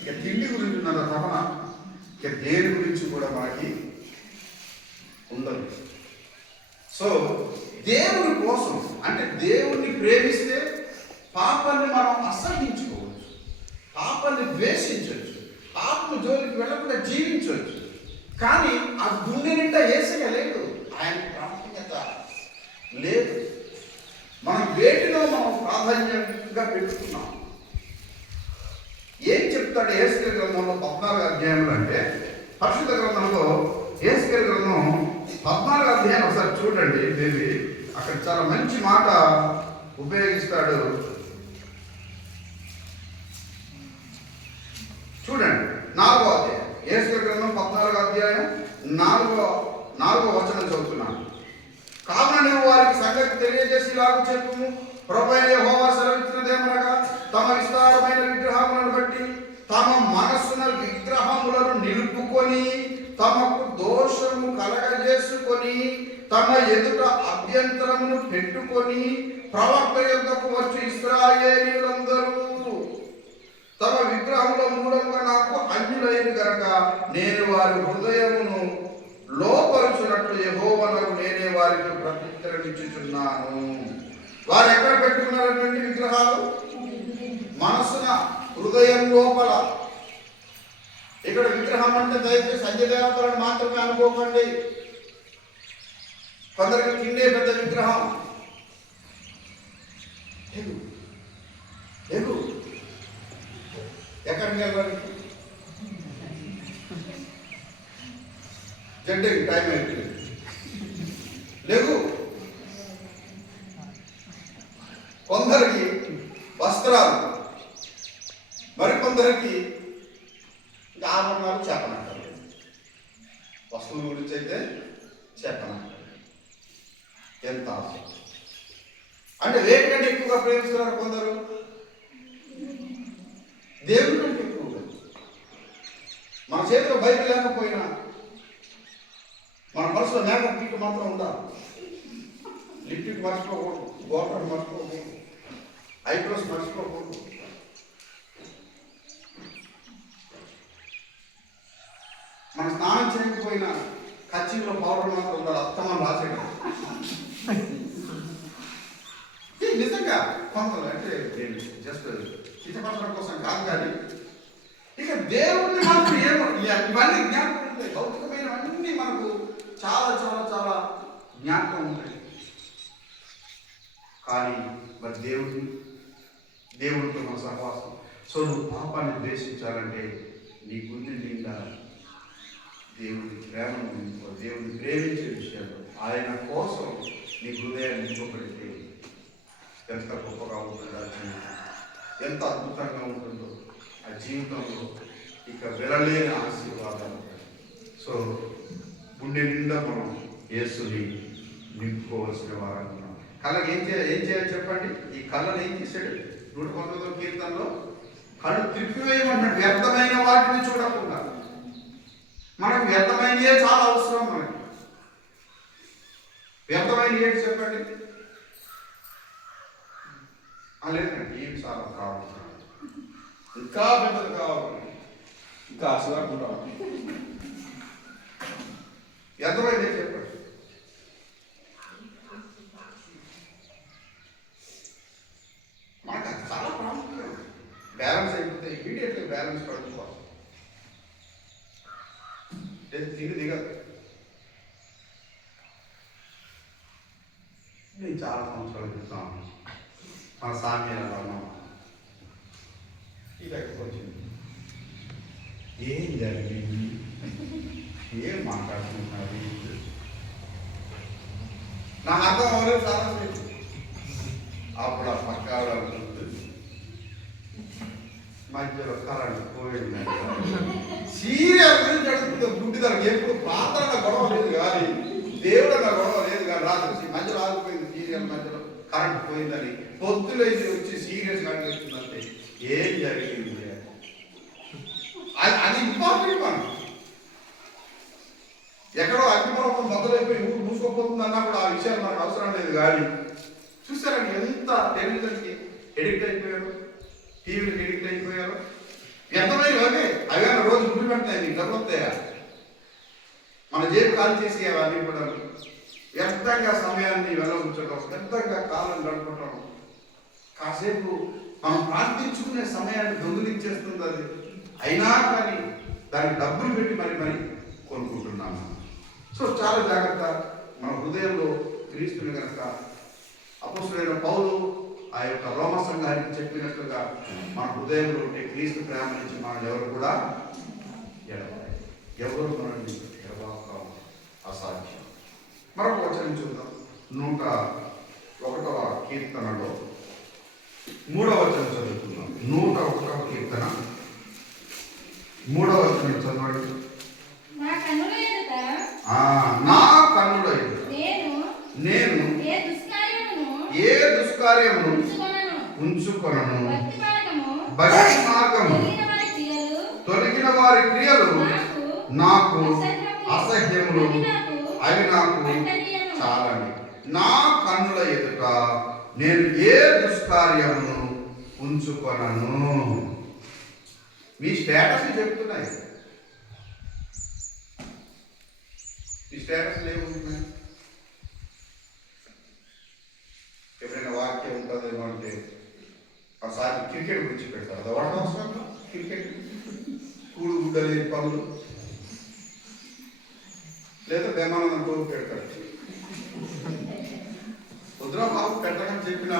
ఇక తిండి గురించి ఉన్నంత తపన ఇక దేని గురించి కూడా మనకి ఉండదు. సో దేవుని కోసం అంటే దేవుణ్ణి ప్రేమిస్తే పాపాన్ని మనం అసహించుకోవచ్చు, పాపాన్ని ద్వేషించవచ్చు, పాపము జోలికి వెళ్ళకుండా జీవించవచ్చు. కానీ ఆ గుండె నిండా యేసయ్య లేదు, ఆయన ప్రాముఖ్యత లేదు. మనం వేటిలో మనం ప్రాధాన్యంగా పెట్టుకున్నాం. ఏం చెప్తాడు యెహెజ్కేలు గ్రంథంలో 14వ అధ్యాయంలో అంటే, పరిశుద్ధ గ్రంథంలో యెహెజ్కేలు గ్రంథం 14వ అధ్యాయం ఒకసారి చూడండి. దేవి అక్కడ చాలా మంచి మాట ఉపయోగిస్తాడు. చూడండి 4వ అధ్యాయం, యెహెజ్కేలు గ్రంథం 14వ అధ్యాయం 4వ వచనం చదువుతున్నాను. కావున నువ్వు వారికి సంగతి తెలియజేసి ఇలాగ చెప్పుము, ప్రభువైన యెహోవా సెలవిచ్చినదేమనగా, తమ విస్తారమైన విగ్రహములను బట్టి తమ మనస్సున విగ్రహములను నిలుపుకొని తమకు దోషము కలగజేసుకొని తమ ఎదుట అభ్యంతరమును పెట్టుకొని ప్రవక్త యొద్దకు వచ్చి ఇశ్రాయేలీయులందరూ తమ విగ్రహముల మూలంగా నాకు అన్యులైన గనక నేను వారి హృదయమును లోపరుచున్నట్లు యెహోవానకు నేనే వారికి ప్రత్యుత్తరం ఇచ్చుచున్నాను. వారు ఎక్కడ పెట్టుకున్నటువంటి విగ్రహాలు? మనసున, హృదయం లోపల. ఇక్కడ విగ్రహం అంటే దయచేసి అన్యదేవతలను మాత్రమే అనుకోకండి. కొందరికి తిండే పెద్ద విగ్రహం. ఎక్కడికి వెళ్ళాలి? జడ్డకి టైం అయిపోయింది, లేవు. కొందరికి వస్త్రాలు, మరికొందరికి ఆభరణాలు చేపనంటారు. వస్తువుల గురించి అయితే చేపనంటారు. ఎంత ఆశ అంటే వేటి కంటే ఎక్కువగా ప్రేమిస్తున్నారు కొందరు, దేవుడి కంటే ఎక్కువగా. మన చేతిలో బైబిల్ లేకపోయినా మన మనసులో మేకప్ కిట్ మాత్రం ఉండాలి. లిప్టిక్ మర్చిపోకూడదు, గోల్డ్ మర్చిపోకూడదు, ఐబ్రోస్ మర్చిపోకూడదు. మన స్నానం చేయకపోయినా కచ్చిలో పౌడర్ మాత్రం ఉండాలి, అత్తమని రాసేయడం. నిజంగా కొంత అంటే జస్ట్ ఇతపరచడం కోసం కాదు. కానీ ఇక దేవుణ్ణి మాత్రం ఇవన్నీ జ్ఞాపకం ఉంటాయి. భౌతికమైనవన్నీ మనకు చాలా చాలా చాలా జ్ఞాపకం ఉంటాయి. కానీ మరి దేవుడితో మన సహవాసం. సో నువ్వు పాపాన్ని ద్వేషించాలంటే నీ గుండె నిండా దేవుడి ప్రేమను నింపుకో. దేవుడిని ప్రేమించే విషయాలు ఆయన కోసం నీ హృదయాన్ని నింపబడితే ఎంత గొప్పగా ఉంటుందో, ఎంత అద్భుతంగా ఉంటుందో ఆ జీవితంలో. ఇక వెళ్ళలేని ఆశీర్వాదాలు. సో గుండె నిండా మనం యేసుని నింపుకోవాల్సిన వారనుకున్నాం. కళ్ళకి ఏం చేయాలి చెప్పండి? ఈ కళ్ళని ఏం చేశాడు? 119వ కీర్తనలో కళ్ళు త్రిప్పివేయమంటాడు. వ్యర్థమైన వాటిని చూడకుండా. మనకు వ్యర్థమైనయే చాలా అవసరం. మనకి వ్యర్థమైన ఏంటి చెప్పండి? లేదండి, ఏం చాలా కావాలి, ఇంకా పెద్దది కావాలి, ఇంకా ఆశీర్వాదం కావాలి. వ్యర్థమైనదే చెప్పండి. మనకు అది చాలా ప్రాముఖ్యం. బ్యాలెన్స్ అయిపోతే ఇమీడియట్గా బ్యాలెన్స్ పడుకోవాలి. తిండి దిగదు. నేను చాలా సంవత్సరాలు చూస్తాను. మన సామ్యాల వర్ణం ఇది ఎక్కడికి వచ్చింది, ఏం జరిగింది, ఏం మాట్లాడుతున్నారు, నాకు అర్థం అవ్వలేదు చాలాసేపు. అప్పుడు ఆ పక్క మధ్యలో కరెంట్ పోయింది. సీరియల్ గురించి అడుగుతుంది బుద్ధి. దానికి ఎప్పుడు ప్రార్థన గొడవ లేదు కానీ దేవుడు అన్న గొడవ లేదు కానీ రాత్రి మధ్యలో ఆగిపోయింది. సీరియల్ మధ్యలో కరెంట్ పోయిందని పొద్దులో వచ్చి సీరియస్ అడిగిస్తుందంటే ఏం జరిగింది? అది ఇంపార్టెంట్. మనం ఎక్కడో అగ్నిపర్వతం మొదలైపోయి ఊరు మూసుకోపోతుంది అన్నా కూడా ఆ విషయాలు మనకు అవసరం లేదు. కానీ చూసారండి ఎంత టెలివిజన్కి ఎడిక్ట్ అయిపోయారు, టీవీలకు ఎడిక్ట్ అయిపోయారు. వ్యర్థమైన అవే అవేనా రోజు గుడ్లు పెడతాయి, నీకు డబ్బులు వస్తాయా? మన జేబు కాల్ చేసి అవన్నీ కూడా వ్యర్థంగా సమయాన్ని వెళ్ళగొచ్చడం, వ్యర్థంగా కాలం గడపటం, కాసేపు మనం ప్రార్థించుకునే సమయాన్ని దొంగిలించేస్తుంది అది. అయినా కానీ దానికి డబ్బులు పెట్టి మరి కొనుక్కుంటున్నాము. సో చాలా జాగ్రత్త. మన హృదయంలో క్రీస్తుని కనుక అపొస్తలుడైన పౌలు ఆ యొక్క రోమ సంఘానికి చెప్పినట్లుగా మన హృదయంలో ఉంటే క్రీస్తు ప్రేమ నుంచి మనం ఎవరు కూడా ఎవరు మనల్ని ఎడబాపడం అసాధ్యం. మరొక వచనం చూద్దాం. 101వ కీర్తనలో 3వ వచనం చదువుతున్నాం. 101వ కీర్తన 3వ వచనం చదవండి. నా కన్నుల ఎదుట నేను ఏ దుష్కార్యమును ఉంచుకొనను. భక్తి మార్గము తొలగిన వారి క్రియలు నాకు అసహ్యములు, అవి నాకు చాలని. నా కన్నుల ఎదుట నేను ఏ దుష్కార్యమును ఉంచుకొనను. మీ స్టేటస్ చెప్తున్నాయి. ఈ స్టేటస్ ఏముంటున్నాయి? ఎప్పుడైనా వాక్యం ఉంటుందేమో అంటే ఒకసారి క్రికెట్ గురించి పెడతారు. అది వాడడం అవసరం. క్రికెట్ కూడు గుడ్డలేని పనులు లేదా బేమానందం కోరు పెడతాడు. రుద్రబాబు పెట్టకని చెప్పినా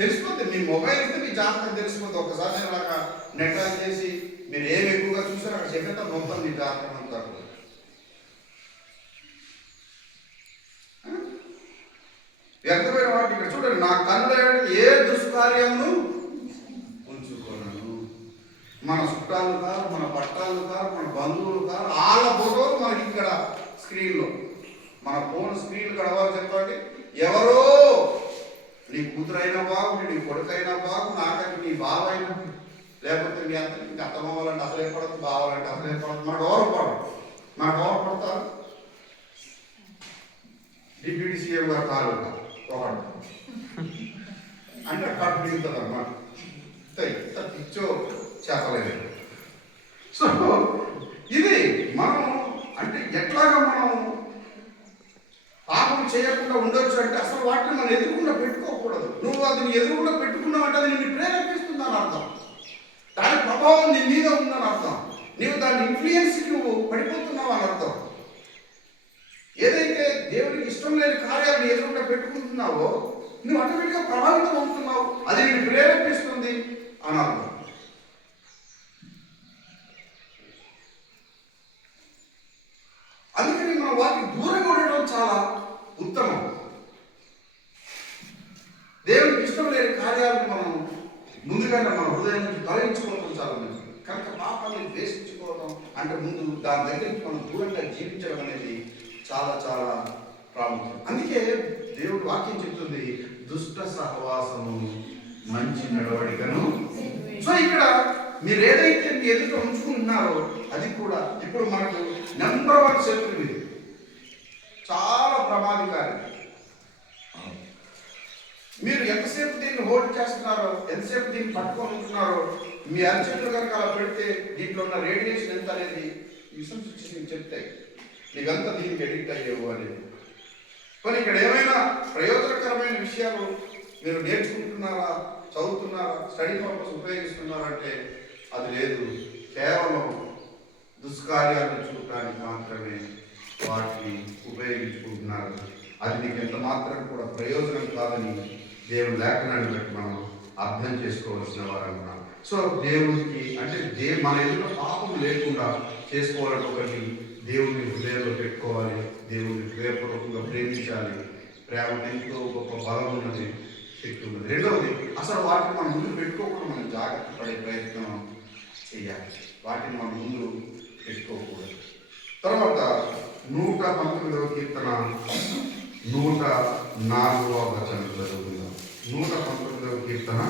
తెలిసిపోద్ది. మీ మొబైల్ ఇస్తే మీ జాతకం తెలిసిపోద్ది. ఒకసారి నేను అలాగా నెట్ ఆన్ చేసి మీరు ఏమి ఎక్కువగా చూసారో అక్కడ చెప్పేస్తా, మొత్తం మీ జాతకం అంతా. వ్యర్థమైన వాటి ఇక్కడ చూడండి. నా కన్నుల ఏ దుష్కార్యమును ఉంచుకోనను. మన చుట్టాలు కాదు, మన పట్టాలు కాదు, మన బంధువులు కాదు, వాళ్ళ ఫోటోలు మనకి ఇక్కడ స్క్రీన్లో, మన ఫోన్ స్క్రీన్ కడవాలి. చెప్పండి, ఎవరో నీ కూతురైనా బాగుంది, నీ కొడుకైనా బాగు, నాకంటే నీ బావ అయినా, లేకపోతే మీ అంత అత్తమ్మాలంటే అసలే పడదు, బావాలంటే అసలే పడదు. మనకు ఎవరు పడతారు? డిప్యూటీ సీఎం గారు తాలూకా ఒకటి అంటే కట్టు దిగుతుంది అన్నమాట. పిచ్చో చెప్పలేదు. సో ఇది మనం అంటే ఎట్లాగా మనం పాపం చేయకుండా ఉండొచ్చు అంటే అసలు వాటిని మనం ఎదురుకుండా పెట్టుకోకూడదు. నువ్వు అది ఎదురుకుండా పెట్టుకున్నావు అంటే అది నిన్ను ప్రేరేపిస్తుందని అర్థం. దాని ప్రభావం నీ మీద ఉందని అర్థం. నీవు దాని ఇన్ఫ్లుయెన్స్కి నువ్వు పడిపోతున్నావు అని అర్థం. ఏదైతే దేవుడికి ఇష్టం లేని కార్యాలను ఎదురుకుండా పెట్టుకుంటున్నావో నువ్వు ఆటోమేటిక్గా ప్రభావితం అవుతున్నావు, అది నిన్ను ప్రేరేపిస్తుంది అని అర్థం. అందుకని మనం వాటికి దూరంగా ఉండడం చాలా ఉత్తమం. దేవుడికి ఇష్టం లేని కార్యాలను మనం ముందుగానే మన హృదయం నుంచి తొలగించుకోవడం చాలా మంచిది. కనుక పాపాన్ని ద్వేషించుకోవడం అంటే ముందు దాని దగ్గరికి మనం దూరంగా జీవించడం అనేది చాలా చాలా ప్రాముఖ్యం. అందుకే దేవుడు వాక్యం చెప్తుంది, దుష్ట సహవాసము మంచి నడవడికను. సో ఇక్కడ మీరు ఏదైతే మీ ఎదుట ఉంచుకుంటున్నారో అది కూడా ఇప్పుడు మనకు నెంబర్ 1 శత్రువు. ఇది చాలా ప్రమాదకారి. మీరు ఎంతసేపు దీన్ని హోల్డ్ చేస్తున్నారో, ఎంతసేపు దీన్ని పట్టుకొని ఉంటున్నారో, మీ అరచేతులు కనుక అలా పెడితే దీంట్లో ఉన్న రేడియేషన్ ఎంత అనేది విషయం చెప్తాయి. నీకంతా దీనికి ఎడిక్ట్ అయ్యేవు అనేది. కానీ ఇక్కడ ఏమైనా ప్రయోజనకరమైన విషయాలు మీరు నేర్చుకుంటున్నారా, చదువుతున్నారా, స్టడీ పర్పస్ ఉపయోగిస్తున్నారంటే అది లేదు. కేవలం దుష్కార్యాలను చూడటానికి మాత్రమే వాటిని ఉపయోగించుకుంటున్నారు. అది మీకు ఎంత మాత్రం కూడా ప్రయోజనం కాదని దేవుని లేఖనాన్ని బట్టి మనం అర్థం చేసుకోవాల్సిన వారు అన్నాం. సో దేవుడికి అంటే మన ఎదుట పాపం లేకుండా చేసుకోవాలంటే ఒకటి దేవుడిని హృదయంలో పెట్టుకోవాలి, దేవుడిని హృదయపూర్వకంగా ప్రేమించాలి. ప్రేమ ఎంతో గొప్ప బలం ఉన్నది, శక్తి ఉన్నది. రెండవది, అసలు వాటిని మనం ముందు పెట్టుకోకుండా మనం జాగ్రత్త పడే ప్రయత్నం చేయాలి. వాటిని మనం ముందు పెట్టుకోకూడదు. తర్వాత 119వ కీర్తన 104వ వచనం చదువుకుందాం. 119వ కీర్తన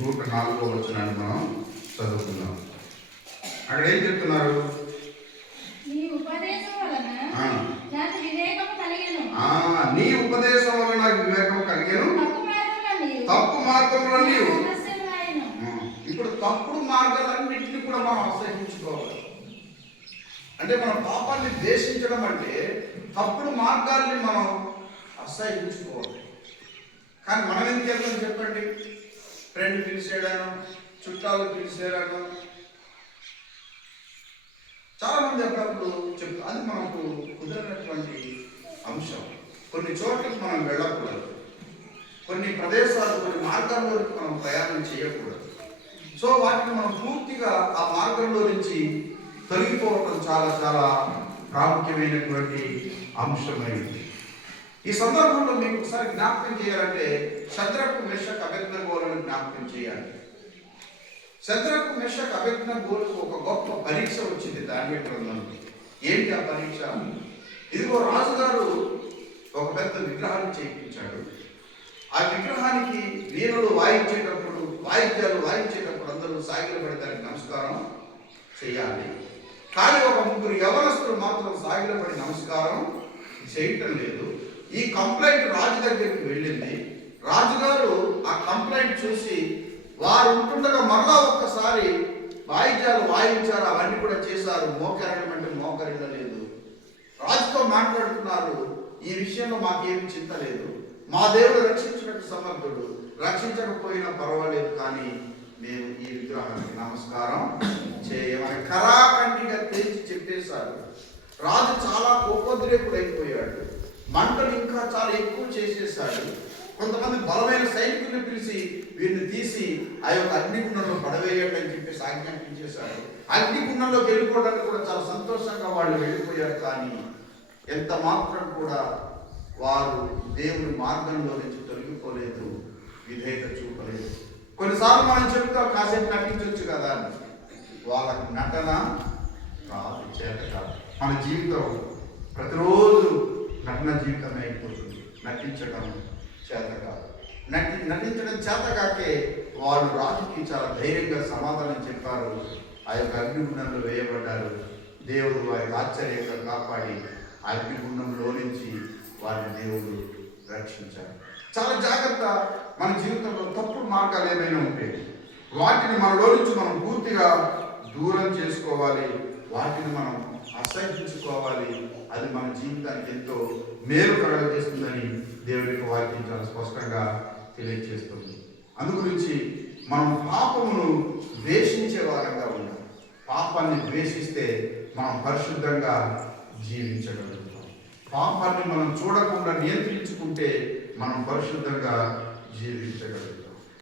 104వ వచనాన్ని మనం చదువుకుందాం. అక్కడ ఏం చెప్తున్నారు? నీ ఉపదేశం వలన నాకు వివేకం కలిగెను. తప్పు మార్గంలో నీవు ఇప్పుడు తప్పుడు మార్గాలన్నింటినీ కూడా మనం అసహించుకోవాలి. అంటే మనం పాపాన్ని ద్వేషించడం అంటే తప్పుడు మార్గాల్ని మనం అసహించుకోవాలి. కానీ మనం ఎందుకు వెళ్తాం చెప్పండి? ఫ్రెండ్ పిలిచేయడాను, చుట్టాలు పిలిచేయడాను, చాలా మంది అప్పుడప్పుడు చెప్తారు. అది మనకు కుదిరినటువంటి అంశం. కొన్ని చోట్లకి మనం వెళ్ళకూడదు, కొన్ని ప్రదేశాలు, కొన్ని మార్గాల్లోకి మనం ప్రయాణం చేయకూడదు. సో వాటిని మనం పూర్తిగా ఆ మార్గంలో నుంచి తొలగిపోవటం చాలా చాలా ప్రాముఖ్యమైనటువంటి అంశమైంది. ఈ సందర్భంలో మీకు ఒకసారి జ్ఞాపకం చేయాలంటే శద్రకు మెషక్ అబేద్నెగోలను జ్ఞాపకం చేయాలి. శద్రకు మెషక్ అబేద్నెగోలకు ఒక గొప్ప పరీక్ష వచ్చింది దానియేలు గ్రంథంలో. ఏంటి ఆ పరీక్ష? ఇదిగో రాజుగారు ఒక పెద్ద విగ్రహాన్ని చేయించాడు. ఆ విగ్రహానికి వీరులు వాయించేటప్పుడు, వాయిద్యాలు వాయించేటప్పుడు అందరూ సాగిలపడి దానికి నమస్కారం చేయాలి. కానీ ఒక ముగ్గురు యవనస్తులు మాత్రం సాగిలపడి నమస్కారం చేయటం లేదు. ఈ కంప్లైంట్ రాజు దగ్గరికి వెళ్ళింది. రాజుగారు ఆ కంప్లైంట్ చూసి వారు ఉంటుండగా మరలా ఒక్కసారి వాయిద్యాలు వాయించారు, అవన్నీ కూడా చేశారు. మోకరిల్లంటే మోకరిల్లలేదు. రాజుతో మాట్లాడుతున్నారు, ఈ విషయంలో మాకేమి చింత లేదు, మా దేవుడు రక్షించినట్టు సమర్థుడు, రక్షించకపోయినా పర్వాలేదు, కానీ మేము ఈ విగ్రహానికి నమస్కారం చేయమని ఖరాఖండిగా తేల్చి చెప్పేశారు. రాజు చాలా కోపోద్రేకుడైపోయాడు. మంటలు ఇంకా చాలా ఎక్కువ చేసేసాడు. కొంతమంది బలమైన సైనికుల్ని పిలిచి వీరిని తీసి ఆ యొక్క అగ్నిగుండంలో పడవేయండి అని చెప్పేసి ఆజ్ఞాపించేశాడు. అగ్నిగుండంలోకి వెళ్ళిపోవడానికి కూడా చాలా సంతోషంగా వాళ్ళు వెళ్ళిపోయారు. కానీ ఎంత మాత్రం కూడా వారు దేవుని మార్గంలో నుంచి తొలగిపోలేదు, విధేయత చూపలేదు. కొన్నిసార్లు మనం చెప్తాం కాసేపు నటించవచ్చు కదా అని. వాళ్ళకి నటన రాదు, చేత కాదు. మన జీవితం ప్రతిరోజు నటన జీవితమే అయిపోతుంది. నటించడం చేత కాదు. నటించడం చేత కాకే వాళ్ళు రాజుకి చాలా ధైర్యంగా సమాధానం చెప్పారు. ఆ యొక్క అగ్నిగుండంలో వేయబడ్డారు. దేవుడు వారికి ఆశ్చర్యంగా కాపాడి ఆ అగ్నిగుండంలో నుంచి వారిని దేవుడు రక్షించారు. చాలా జాగ్రత్త. మన జీవితంలో తప్పుడు మార్గాలు ఏమైనా ఉంటాయి, వాటిని మనలో నుంచి మనం పూర్తిగా దూరం చేసుకోవాలి. వాటిని మనం అసహించుకోవాలి. అది మన జీవితానికి ఎంతో మేలు కలగజేస్తుందని దేవుడి యొక్క వాక్యం చాలా స్పష్టంగా తెలియజేస్తుంది. అందుగురించి మనం పాపమును ద్వేషించే వారంగా ఉండాలి. పాపాన్ని ద్వేషిస్తే మనం పరిశుద్ధంగా జీవించగలుగుతాం. పాపాన్ని మనం చూడకుండా నియంత్రించుకుంటే మనం పరిశుద్ధంగా జీవించగలుగుతాం.